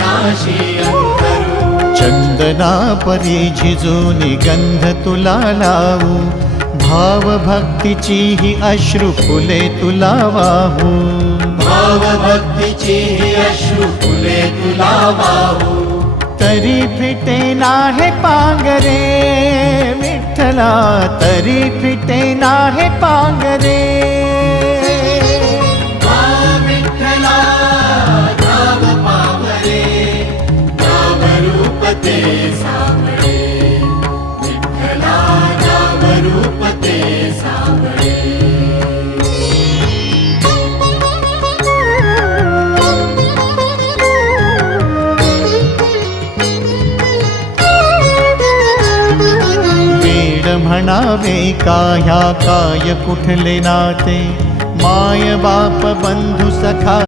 विनाशी अंतरू। चंदना परी झिजूनी गंध तुला लावू, भाव भक्तीची ही अश्रु फुले तुला वाहू। भाव भक्तीची ही अश्रु फुले तुला वाहू। तरी फिटे नाहे पांगरे विठ्ठला, तरी फिटे नाहे पांगरे। विठ्ठला नाम पावरे, नाम रूप ते सावळे। विठ्ठला नाम रूप ते सावळे। म्हणावे काह्या काय कुठले नाते, माय बाप बंधु सखा